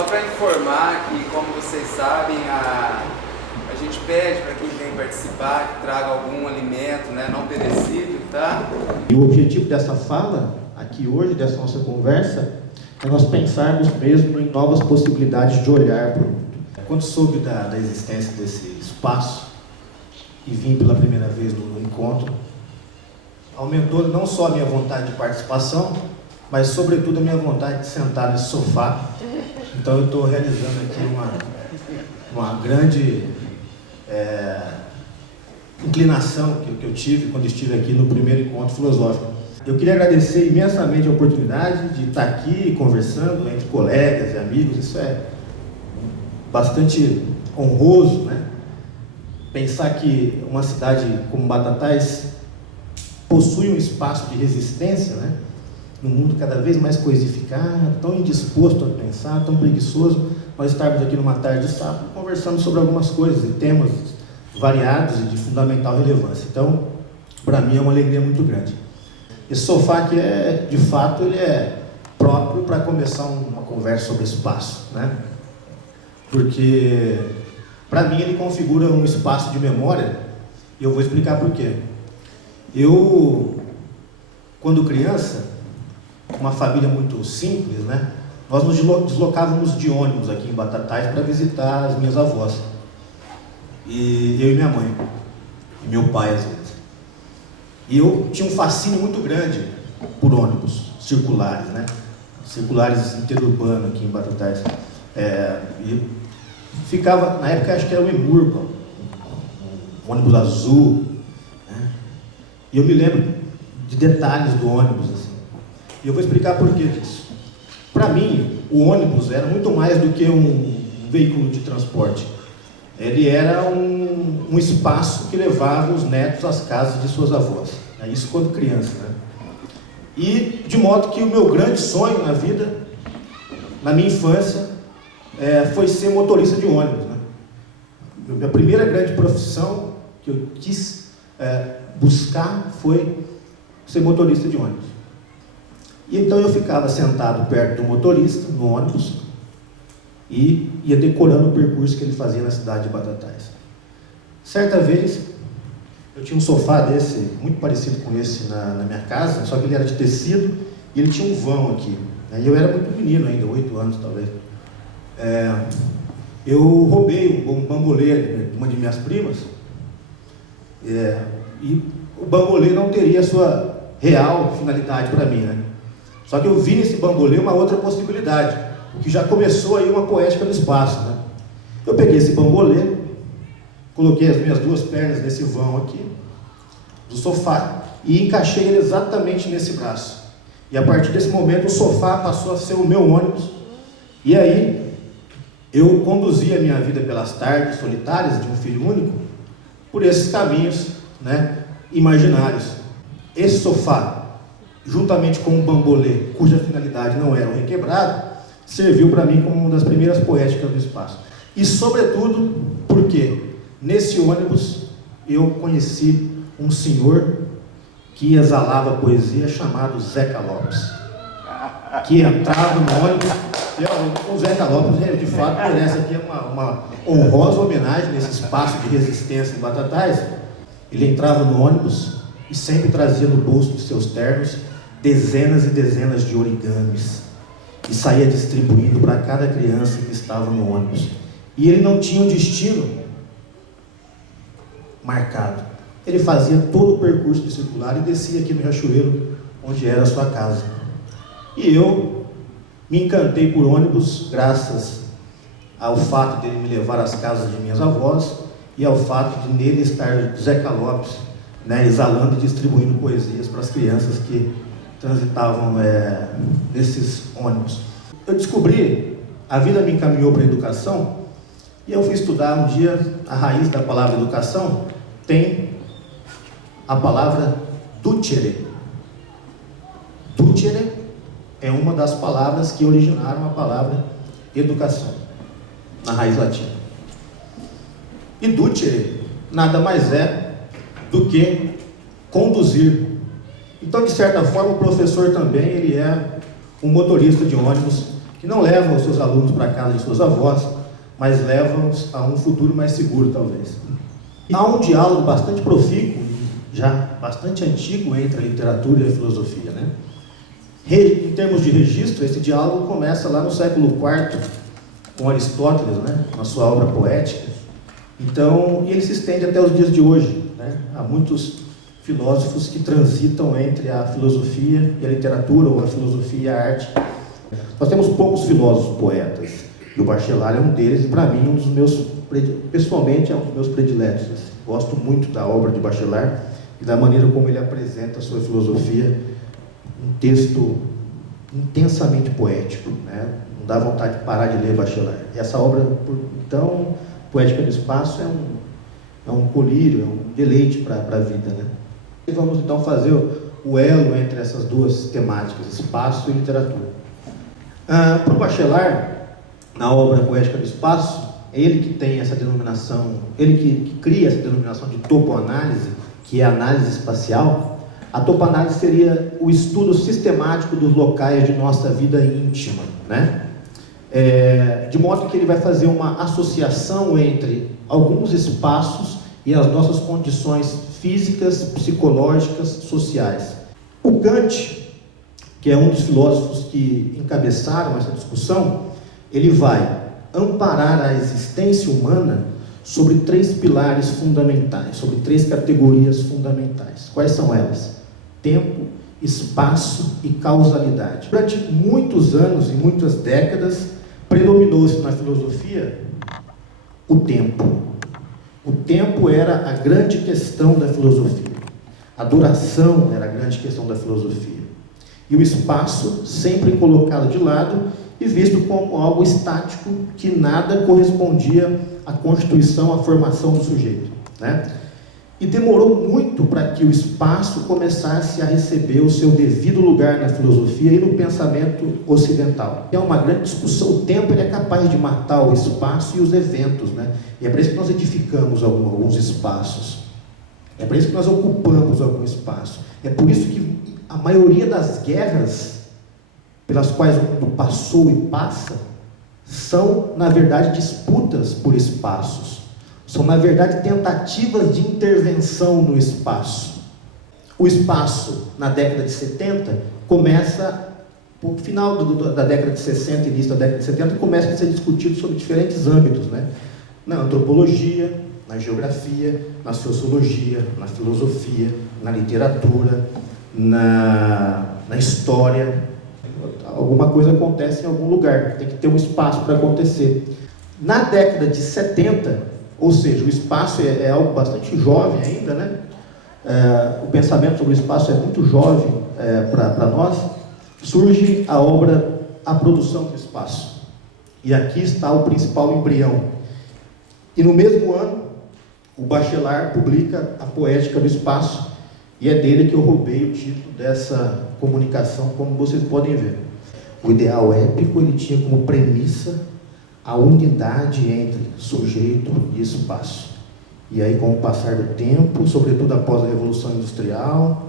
Só para informar que, como vocês sabem, a gente pede para quem vem participar que traga algum alimento, né, não perecível, tá? E o objetivo dessa fala, aqui hoje, dessa nossa conversa, é nós pensarmos mesmo em novas possibilidades de olhar para o mundo. Quando soube da existência desse espaço e vim pela primeira vez no encontro, aumentou não só a minha vontade de participação, mas sobretudo a minha vontade de sentar nesse sofá. Então eu estou realizando aqui uma grande inclinação que eu tive quando estive aqui no primeiro encontro filosófico. Eu queria agradecer imensamente a oportunidade de estar aqui conversando entre colegas e amigos. Isso é bastante honroso, né? Pensar que uma cidade como Batatais possui um espaço de resistência, né? No mundo cada vez mais coisificado, tão indisposto a pensar, tão preguiçoso, nós estarmos aqui numa tarde de sábado conversando sobre algumas coisas e temas variados e de fundamental relevância. Então, para mim é uma alegria muito grande. Esse sofá aqui de fato, ele é próprio para começar uma conversa sobre espaço, né? Porque, para mim, ele configura um espaço de memória, e eu vou explicar por quê. Eu, quando criança, uma família muito simples, né? Nós nos deslocávamos de ônibus aqui em Batatais para visitar as minhas avós. E eu e minha mãe, e meu pai às vezes. E eu tinha um fascínio muito grande por ônibus circulares, né? Circulares interurbano aqui em Batatais. E ficava, na época acho que era o Emurba, um ônibus azul, né? E eu me lembro de detalhes do ônibus, assim. E eu vou explicar por que disso. Para mim, o ônibus era muito mais do que um veículo de transporte. Ele era um espaço que levava os netos às casas de suas avós. Isso quando criança, né? E de modo que o meu grande sonho na vida, na minha infância, foi ser motorista de ônibus, né? Minha primeira grande profissão que eu quis buscar foi ser motorista de ônibus. E então eu ficava sentado perto do motorista, no ônibus, e ia decorando o percurso que ele fazia na cidade de Batatais. Certa vez, eu tinha um sofá desse, muito parecido com esse na minha casa, só que ele era de tecido e ele tinha um vão aqui. E eu era muito menino ainda, 8 anos talvez. Eu roubei um bambolê de uma de minhas primas, e o bambolê não teria a sua real finalidade para mim, né? Só que eu vi nesse bambolê uma outra possibilidade, o que já começou aí uma poética do espaço, né? Eu peguei esse bambolê, coloquei as minhas 2 pernas nesse vão aqui, do sofá, e encaixei ele exatamente nesse braço. E a partir desse momento o sofá passou a ser o meu ônibus. E aí eu conduzia a minha vida pelas tardes solitárias de um filho único, por esses caminhos, né, imaginários. Esse sofá, juntamente com um bambolê, cuja finalidade não era o requebrado, serviu para mim como uma das primeiras poéticas do espaço. E sobretudo porque nesse ônibus eu conheci um senhor que exalava poesia chamado Zeca Lopes, que entrava no ônibus. O Zeca Lopes, de fato, merece aqui uma honrosa homenagem nesse espaço de resistência em Batatais. Ele entrava no ônibus e sempre trazia no bolso de seus ternos dezenas e dezenas de origamis e saía distribuindo para cada criança que estava no ônibus. E ele não tinha um destino marcado. Ele fazia todo o percurso de circular e descia aqui no Riachuelo, onde era a sua casa. E eu me encantei por ônibus graças ao fato dele me levar às casas de minhas avós e ao fato de nele estar Zeca Lopes, né, exalando e distribuindo poesias para as crianças que transitavam nesses ônibus. Eu descobri, a vida me encaminhou para a educação, e eu fui estudar um dia, a raiz da palavra educação tem a palavra ducere. Ducere é uma das palavras que originaram a palavra educação, na raiz latina. E ducere nada mais é do que conduzir. Então, de certa forma, o professor também ele é um motorista de ônibus que não levam os seus alunos para a casa de seus avós, mas levam-os a um futuro mais seguro, talvez. Há um diálogo bastante profícuo, já bastante antigo, entre a literatura e a filosofia, né? Em termos de registro, esse diálogo começa lá no século IV, com Aristóteles, né? Na sua obra poética. Então, e ele se estende até os dias de hoje, né? Há muitos filósofos que transitam entre a filosofia e a literatura, ou a filosofia e a arte. Nós temos poucos filósofos poetas, e o Bachelard é um deles, e para mim, um dos meus, pessoalmente, é um dos meus prediletos. Gosto muito da obra de Bachelard e da maneira como ele apresenta a sua filosofia, um texto intensamente poético, né? Não dá vontade de parar de ler Bachelard. E essa obra, então, Poética do Espaço, é um colírio, é um deleite para a vida, né? E vamos então fazer o elo entre essas duas temáticas, espaço e literatura. Para o Bachelard, na obra Poética do Espaço, é ele que tem essa denominação, ele que cria essa denominação de topoanálise, que é a análise espacial. A topoanálise seria o estudo sistemático dos locais de nossa vida íntima, né? De modo que ele vai fazer uma associação entre alguns espaços e as nossas condições físicas, psicológicas, sociais. O Kant, que é um dos filósofos que encabeçaram essa discussão, ele vai amparar a existência humana sobre 3 pilares fundamentais, sobre 3 categorias fundamentais. Quais são elas? Tempo, espaço e causalidade. Durante muitos anos e muitas décadas, predominou-se na filosofia o tempo. O tempo era a grande questão da filosofia. A duração era a grande questão da filosofia. E o espaço sempre colocado de lado e visto como algo estático que nada correspondia à constituição, à formação do sujeito, né? E demorou muito para que o espaço começasse a receber o seu devido lugar na filosofia e no pensamento ocidental. É uma grande discussão. O tempo ele é capaz de matar o espaço e os eventos, né? E é para isso que nós edificamos alguns espaços. É para isso que nós ocupamos algum espaço. É por isso que a maioria das guerras pelas quais o mundo passou e passa são, na verdade, disputas por espaços. São, na verdade, tentativas de intervenção no espaço. O espaço, na década de 70, começa, no final da década de 60, início da década de 70, começa a ser discutido sobre diferentes âmbitos, né? Na antropologia, na geografia, na sociologia, na filosofia, na literatura, na história. Alguma coisa acontece em algum lugar, tem que ter um espaço para acontecer. Na década de 70, ou seja, o espaço é algo bastante jovem ainda, né? O pensamento sobre o espaço é muito jovem para nós. Surge a obra A Produção do Espaço. E aqui está o principal embrião. E no mesmo ano, o Bachelard publica A Poética do Espaço, e é dele que eu roubei o título dessa comunicação, como vocês podem ver. O ideal épico ele tinha como premissa a unidade entre sujeito e espaço. E aí, com o passar do tempo, sobretudo após a Revolução Industrial,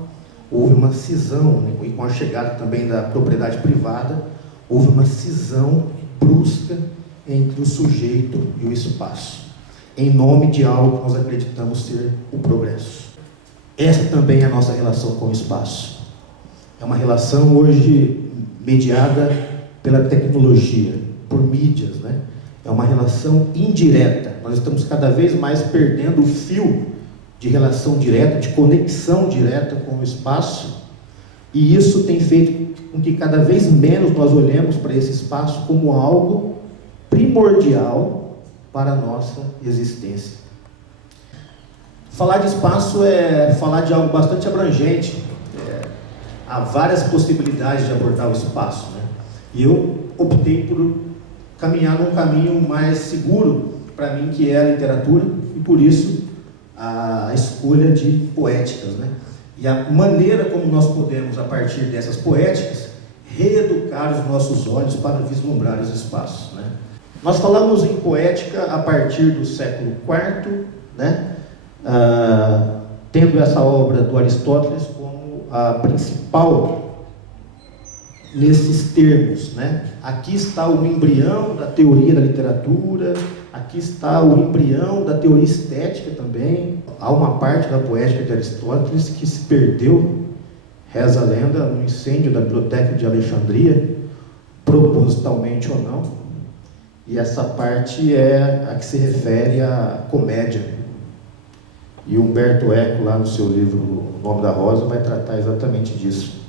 houve uma cisão, né? E com a chegada também da propriedade privada, houve uma cisão brusca entre o sujeito e o espaço, em nome de algo que nós acreditamos ser o progresso. Essa também é a nossa relação com o espaço. É uma relação hoje mediada pela tecnologia, por mídias, né? É uma relação indireta. Nós estamos cada vez mais perdendo o fio de relação direta, de conexão direta com o espaço, e isso tem feito com que cada vez menos nós olhemos para esse espaço como algo primordial para a nossa existência. Falar de espaço é falar de algo bastante abrangente. Há várias possibilidades de abordar o espaço, né? E eu optei por caminhar num caminho mais seguro para mim, que é a literatura, e por isso a escolha de poéticas, né? E a maneira como nós podemos, a partir dessas poéticas, reeducar os nossos olhos para vislumbrar os espaços, né? Nós falamos em poética a partir do século IV, né? Tendo essa obra do Aristóteles como a principal nesses termos, né? Aqui está o embrião da teoria da literatura, aqui está o embrião da teoria estética também. Há uma parte da poética de Aristóteles que se perdeu, reza a lenda, no incêndio da biblioteca de Alexandria, propositalmente ou não, e essa parte é a que se refere à comédia. E Humberto Eco, lá no seu livro O Nome da Rosa, vai tratar exatamente disso.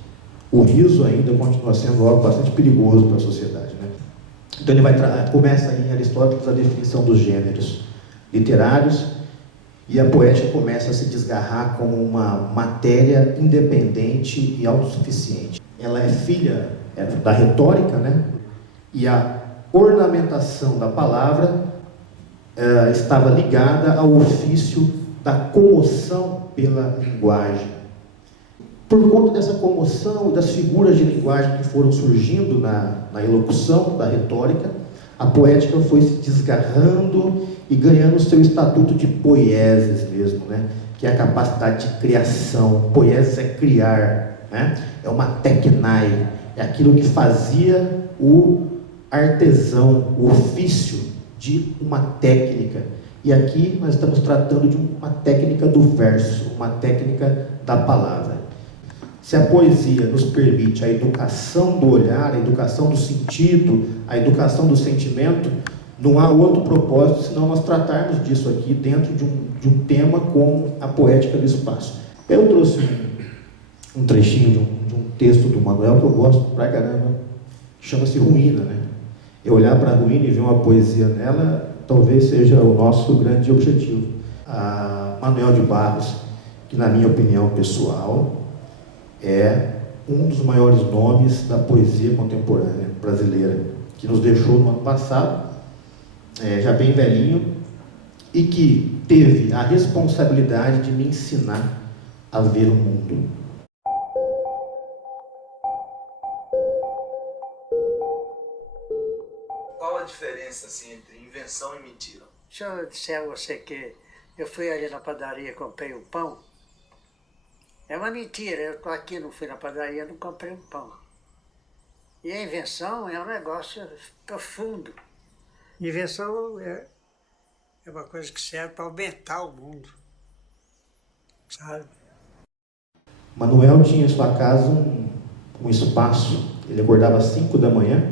O riso ainda continua sendo algo bastante perigoso para a sociedade, né? Então ele começa em Aristóteles a definição dos gêneros literários, e a poética começa a se desgarrar como uma matéria independente e autossuficiente. Ela é filha da retórica, né? E a ornamentação da palavra estava ligada ao ofício da comoção pela linguagem. Por conta dessa comoção e das figuras de linguagem que foram surgindo na elocução da retórica, a poética foi se desgarrando e ganhando o seu estatuto de poieses mesmo, né? Que é a capacidade de criação. Poieses é criar, né? É uma tecnai, é aquilo que fazia o artesão, o ofício de uma técnica. E aqui nós estamos tratando de uma técnica do verso, uma técnica da palavra. Se a poesia nos permite a educação do olhar, a educação do sentido, a educação do sentimento, não há outro propósito senão nós tratarmos disso aqui dentro de um tema como a poética do espaço. Eu trouxe um trechinho de um texto do Manuel que eu gosto pra caramba, que chama-se Ruína, né? Eu olhar para a ruína e ver uma poesia nela, talvez seja o nosso grande objetivo. A Manuel de Barros, que na minha opinião pessoal, é um dos maiores nomes da poesia contemporânea brasileira, que nos deixou no ano passado, já bem velhinho, e que teve a responsabilidade de me ensinar a ver o mundo. Qual a diferença assim, entre invenção e mentira? Se eu disser a você que eu fui ali na padaria e comprei um pão, é uma mentira. Eu estou aqui, não fui na padaria, não comprei um pão. E a invenção é um negócio profundo. Invenção é uma coisa que serve para aumentar o mundo, sabe? Manuel tinha em sua casa um espaço. Ele acordava às 5 da manhã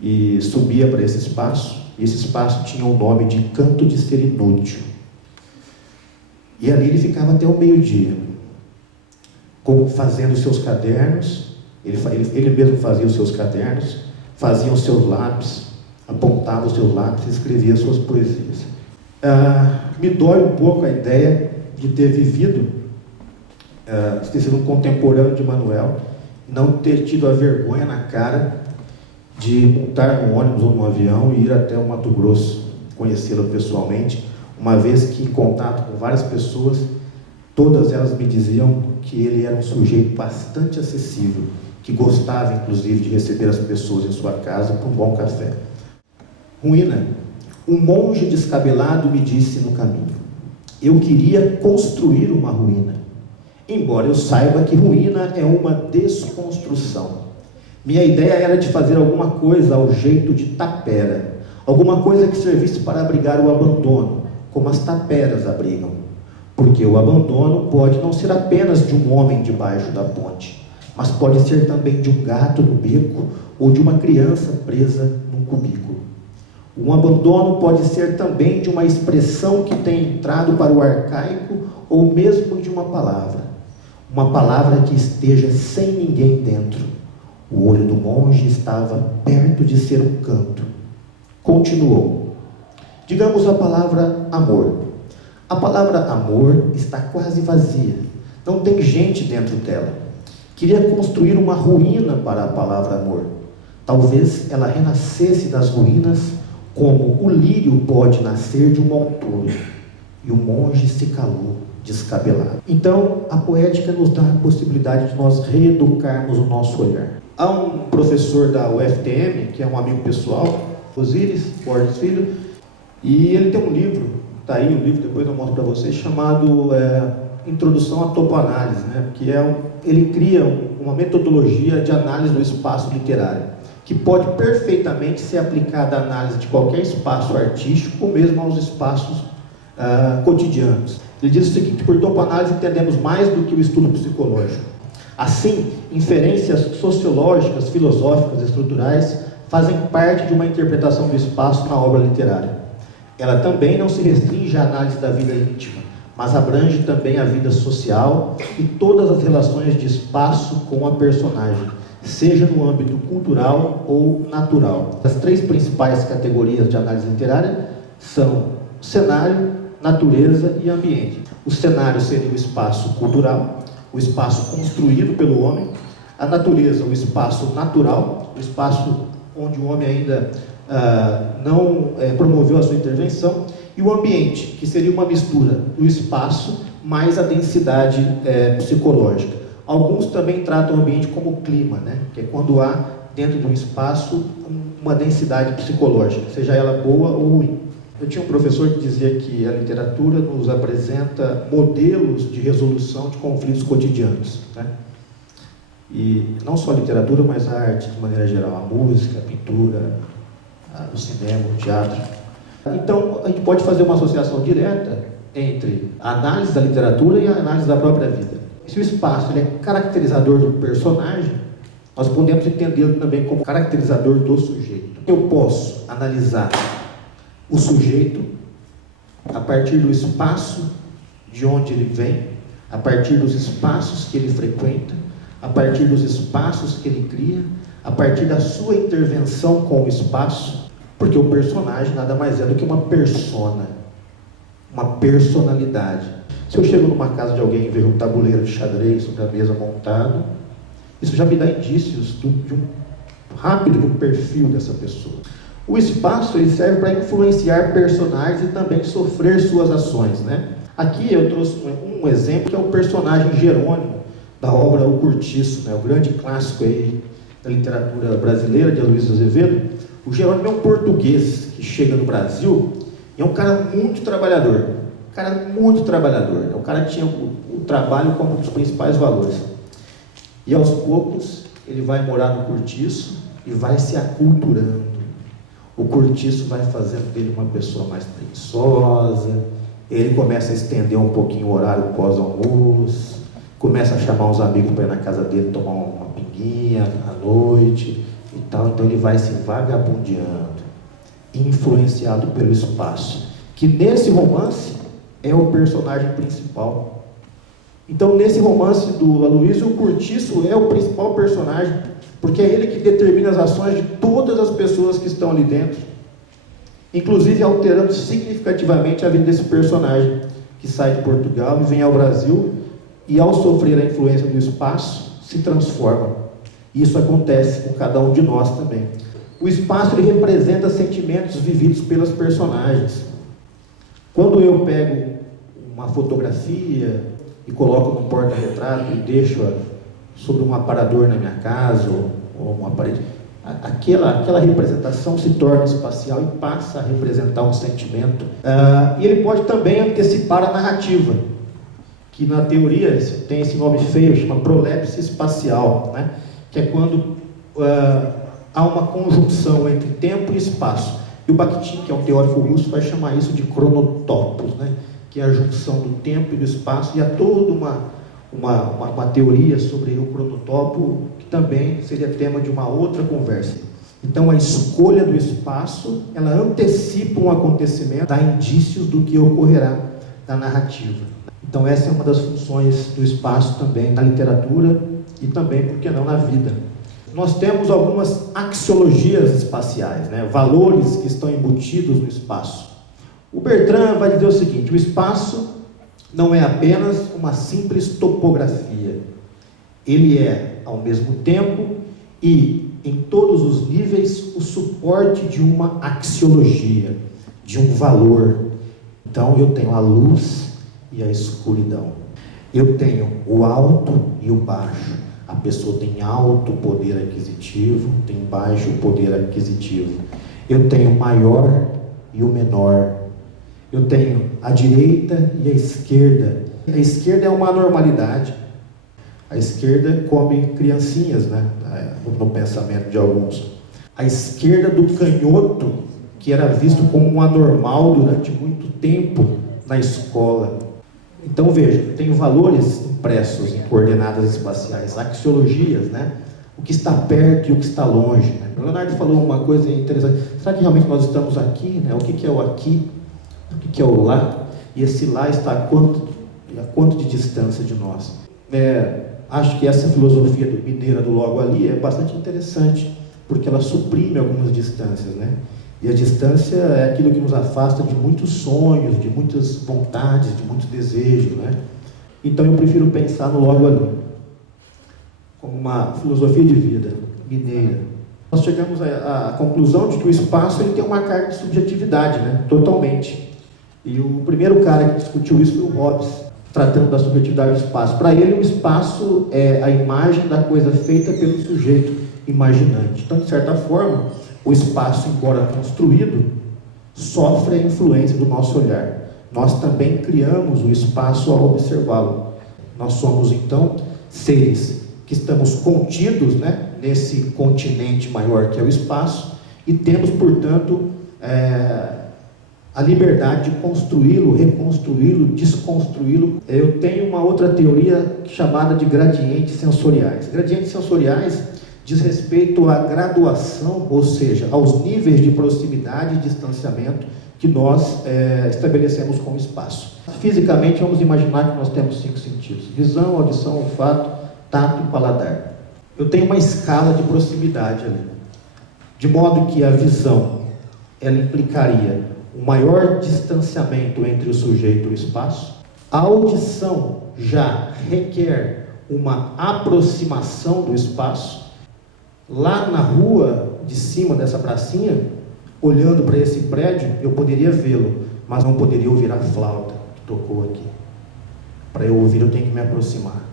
e subia para esse espaço. E esse espaço tinha o nome de Canto de Ser Inútil. E ali ele ficava até o meio-dia, fazendo os seus cadernos. Ele mesmo fazia os seus cadernos, fazia os seus lápis, apontava os seus lápis e escrevia as suas poesias. Me dói um pouco a ideia de ter vivido, de ter sido um contemporâneo de Manuel, não ter tido a vergonha na cara de montar num ônibus ou num avião e ir até o Mato Grosso, conhecê-lo pessoalmente, uma vez que em contato com várias pessoas, todas elas me diziam que ele era um sujeito bastante acessível, que gostava inclusive de receber as pessoas em sua casa por um bom café. Ruína. Um monge descabelado me disse no caminho: eu queria construir uma ruína, embora eu saiba que ruína é uma desconstrução. Minha ideia era de fazer alguma coisa ao jeito de tapera, alguma coisa que servisse para abrigar o abandono, como as taperas abrigam. Porque o abandono pode não ser apenas de um homem debaixo da ponte, mas pode ser também de um gato no beco ou de uma criança presa num cubículo. Um abandono pode ser também de uma expressão que tem entrado para o arcaico ou mesmo de uma palavra que esteja sem ninguém dentro. O olho do monge estava perto de ser um canto. Continuou. Digamos a palavra amor. A palavra amor está quase vazia. Não tem gente dentro dela. Queria construir uma ruína para a palavra amor. Talvez ela renascesse das ruínas como o lírio pode nascer de um montouro. E o monge se calou, descabelado. Então, a poética nos dá a possibilidade de nós reeducarmos o nosso olhar. Há um professor da UFTM, que é um amigo pessoal, Osíris Borges Filho, e ele tem um livro, está aí o livro, depois eu mostro para vocês, chamado Introdução à Topoanálise, né? Que ele cria uma metodologia de análise do espaço literário, que pode perfeitamente ser aplicada à análise de qualquer espaço artístico ou mesmo aos espaços cotidianos. Ele diz o seguinte: por topoanálise entendemos mais do que o estudo psicológico. Assim, inferências sociológicas, filosóficas, estruturais fazem parte de uma interpretação do espaço na obra literária. Ela também não se restringe à análise da vida íntima, mas abrange também a vida social e todas as relações de espaço com a personagem, seja no âmbito cultural ou natural. As três principais categorias de análise literária são cenário, natureza e ambiente. O cenário seria o espaço cultural, o espaço construído pelo homem; a natureza, o espaço natural, o espaço onde o homem ainda não promoveu a sua intervenção; e o ambiente, que seria uma mistura do espaço mais a densidade psicológica. Alguns também tratam o ambiente como clima, né? Que é quando há dentro de um espaço uma densidade psicológica, seja ela boa ou ruim. Eu tinha um professor que dizia que a literatura nos apresenta modelos de resolução de conflitos cotidianos, né? E não só a literatura, mas a arte de maneira geral, a música, a pintura, o cinema, o teatro. Então, a gente pode fazer uma associação direta entre a análise da literatura e a análise da própria vida. Se o espaço ele é caracterizador do personagem, nós podemos entendê-lo também como caracterizador do sujeito. Eu posso analisar o sujeito a partir do espaço de onde ele vem, a partir dos espaços que ele frequenta, a partir dos espaços que ele cria, a partir da sua intervenção com o espaço, porque o personagem nada mais é do que uma persona, uma personalidade. Se eu chego numa casa de alguém e vejo um tabuleiro de xadrez sobre a mesa montado, isso já me dá indícios de um perfil dessa pessoa. O espaço ele serve para influenciar personagens e também sofrer suas ações, né? Aqui eu trouxe um exemplo que é o personagem Jerônimo, da obra O Curtiço, né? O grande clássico aí da literatura brasileira, de Aloysio Azevedo. O Jerônimo é um português que chega no Brasil e é um cara muito trabalhador. Né? O cara tinha o trabalho como um dos principais valores. E aos poucos ele vai morar no Curtiço e vai se aculturando. O Curtiço vai fazendo dele uma pessoa mais preguiçosa, ele começa a estender um pouquinho o horário pós-almoço, começa a chamar uns amigos para ir na casa dele tomar uma pinguinha à noite e tal. Então ele vai se vagabundeando, influenciado pelo espaço, que nesse romance é o personagem principal. Então nesse romance do Aloysio, o Curtiço é o principal personagem, porque é ele que determina as ações de todas as pessoas que estão ali dentro, inclusive alterando significativamente a vida desse personagem, que sai de Portugal e vem ao Brasil, e ao sofrer a influência do espaço, se transforma. Isso acontece com cada um de nós também. O espaço ele representa sentimentos vividos pelas personagens. Quando eu pego uma fotografia e coloco num porta-retrato e deixo sobre um aparador na minha casa ou uma parede, aquela representação se torna espacial e passa a representar um sentimento. E ele pode também antecipar a narrativa, que na teoria tem esse nome feio, chama prolepse espacial, né? Que é quando há uma conjunção entre tempo e espaço. E o Bakhtin, que é um teórico russo, vai chamar isso de cronotopos, né? Que é a junção do tempo e do espaço, e há toda uma teoria sobre o cronotopo, que também seria tema de uma outra conversa. Então, a escolha do espaço, ela antecipa um acontecimento, dá indícios do que ocorrerá na narrativa. Então, essa é uma das funções do espaço também na literatura e também, por que não, na vida. Nós temos algumas axiologias espaciais, né? Valores que estão embutidos no espaço. O Bertrand vai dizer o seguinte: o espaço não é apenas uma simples topografia. Ele é, ao mesmo tempo e em todos os níveis, o suporte de uma axiologia, de um valor. Então, eu tenho a luz e a escuridão. Eu tenho o alto e o baixo. A pessoa tem alto poder aquisitivo, tem baixo poder aquisitivo. Eu tenho o maior e o menor. Eu tenho a direita e a esquerda. A esquerda é uma anormalidade. A esquerda come criancinhas, né? No pensamento de alguns. A esquerda do canhoto, que era visto como um anormal durante muito tempo na escola. Então veja, tem valores impressos em coordenadas espaciais, axiologias, né? O que está perto e o que está longe. Né? O Leonardo falou uma coisa interessante. Será que realmente nós estamos aqui? Né? O que é o aqui? O que é o lá? E esse lá está a quanto de distância de nós? Acho que essa filosofia mineira do logo ali é bastante interessante, porque ela suprime algumas distâncias, né? E a distância é aquilo que nos afasta de muitos sonhos, de muitas vontades, de muitos desejos, né? Então eu prefiro pensar no logo ali, como uma filosofia de vida mineira. Nós chegamos à conclusão de que o espaço ele tem uma carga de subjetividade, né? Totalmente. E o primeiro cara que discutiu isso foi o Hobbes, tratando da subjetividade do espaço. Para ele, o espaço é a imagem da coisa feita pelo sujeito imaginante. Então, de certa forma, o espaço, embora construído, sofre a influência do nosso olhar. Nós também criamos o espaço ao observá-lo. Nós somos, então, seres que estamos contidos, né, nesse continente maior que é o espaço e temos, portanto, a liberdade de construí-lo, reconstruí-lo, desconstruí-lo. Eu tenho uma outra teoria chamada de gradientes sensoriais. Gradientes sensoriais diz respeito à graduação, ou seja, aos níveis de proximidade e distanciamento que nós estabelecemos com o espaço. Fisicamente, vamos imaginar que nós temos 5 sentidos: visão, audição, olfato, tato e paladar. Eu tenho uma escala de proximidade ali, de modo que a visão, ela implicaria um maior distanciamento entre o sujeito e o espaço. A audição já requer uma aproximação do espaço. Lá na rua, de cima dessa pracinha, olhando para esse prédio, eu poderia vê-lo, mas não poderia ouvir a flauta que tocou aqui. Para eu ouvir, eu tenho que me aproximar.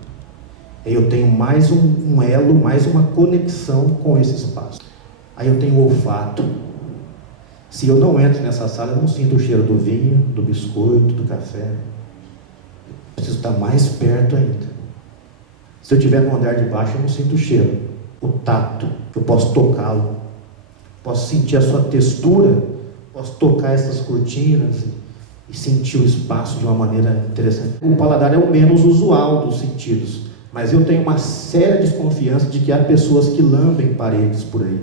Aí eu tenho mais um elo, mais uma conexão com esse espaço. Aí eu tenho o olfato. Se eu não entro nessa sala, eu não sinto o cheiro do vinho, do biscoito, do café. Eu preciso estar mais perto ainda. Se eu estiver no andar de baixo, eu não sinto o cheiro. O tato, eu posso tocá-lo. Posso sentir a sua textura. Posso tocar essas cortinas e sentir o espaço de uma maneira interessante. O paladar é o menos usual dos sentidos. Mas eu tenho uma séria desconfiança de que há pessoas que lambem paredes por aí.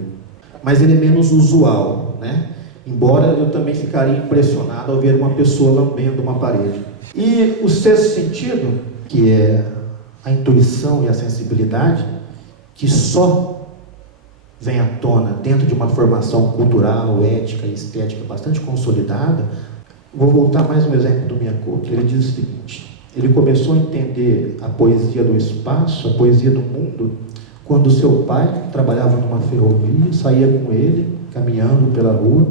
Mas ele é menos usual, né? Embora eu também ficaria impressionado ao ver uma pessoa lambendo uma parede. E o sexto sentido, que é a intuição e a sensibilidade, que só vem à tona dentro de uma formação cultural, ética e estética bastante consolidada. Vou voltar mais um exemplo do Miyakoto. Ele diz o seguinte: ele começou a entender a poesia do espaço, a poesia do mundo, quando seu pai trabalhava numa ferrovia, saía com ele, caminhando pela rua,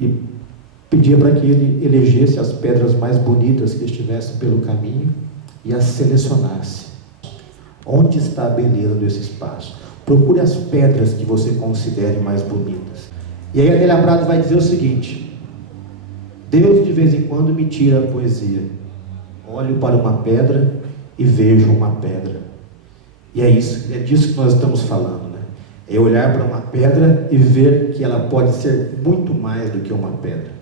e pedia para que ele elegesse as pedras mais bonitas que estivessem pelo caminho e as selecionasse. Onde está a beleza desse espaço? Procure as pedras que você considere mais bonitas. E aí Adélia Prado vai dizer o seguinte: Deus de vez em quando me tira a poesia. Olho para uma pedra e vejo uma pedra. E é disso que nós estamos falando, né? É olhar para uma pedra e ver que ela pode ser muito mais do que uma pedra.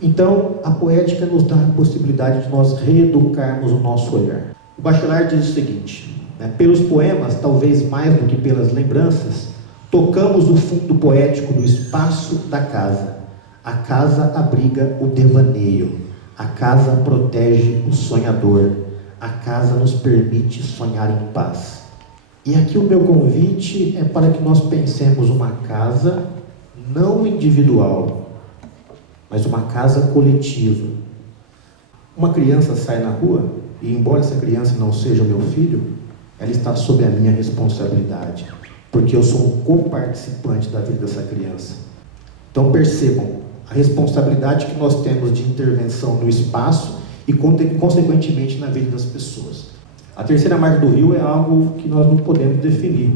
Então, a poética nos dá a possibilidade de nós reeducarmos o nosso olhar. O Bachelard diz o seguinte, né? Pelos poemas, talvez mais do que pelas lembranças, tocamos o fundo poético do espaço da casa. A casa abriga o devaneio. A casa protege o sonhador. A casa nos permite sonhar em paz. E aqui o meu convite é para que nós pensemos uma casa não individual, mas uma casa coletiva. Uma criança sai na rua e, embora essa criança não seja meu filho, ela está sob a minha responsabilidade, porque eu sou um coparticipante da vida dessa criança. Então percebam a responsabilidade que nós temos de intervenção no espaço e, consequentemente, na vida das pessoas. A terceira margem do rio é algo que nós não podemos definir.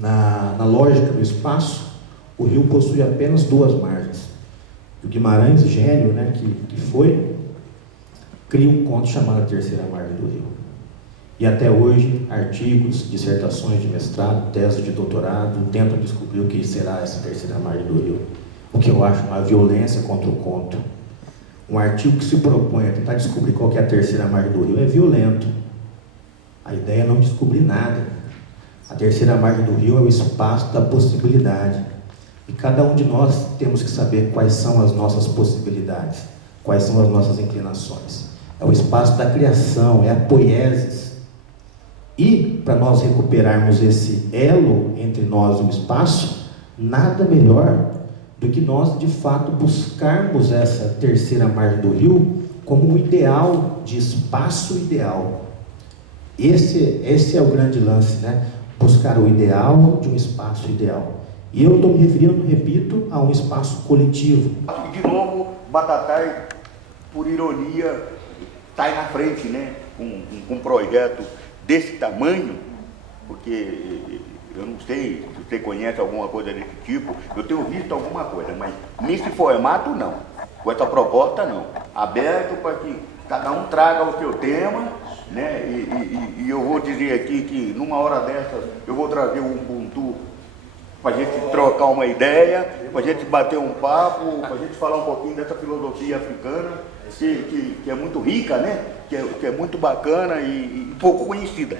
Na lógica do espaço, o rio possui apenas 2 margens. O Guimarães, gênio, né, que foi, cria um conto chamado A Terceira Margem do Rio. E até hoje, artigos, dissertações de mestrado, tese de doutorado, tentam descobrir o que será essa terceira margem do rio. O que eu acho uma violência contra o conto. Um artigo que se propõe a tentar descobrir qual que é a terceira margem do rio é violento. A ideia é não descobrir nada. A terceira margem do rio é o espaço da possibilidade. E cada um de nós temos que saber quais são as nossas possibilidades, quais são as nossas inclinações. É o espaço da criação, é a poiesis. E, para nós recuperarmos esse elo entre nós e o espaço, nada melhor do que nós, de fato, buscarmos essa terceira margem do rio como um ideal de espaço ideal. Esse é o grande lance, né? Buscar o ideal de um espaço ideal. E eu estou me referindo, repito, a um espaço coletivo. E, de novo, Batatai, por ironia, está aí na frente, né? Com um projeto desse tamanho, porque eu não sei se você conhece alguma coisa desse tipo, eu tenho visto alguma coisa, mas nesse formato não, com essa proposta não. Aberto para que cada um traga o seu tema, né? E eu vou dizer aqui que numa hora dessas eu vou trazer um Ubuntu para a gente trocar uma ideia, para a gente bater um papo, para a gente falar um pouquinho dessa filosofia africana, que é muito rica, né? Que é muito bacana e pouco conhecida.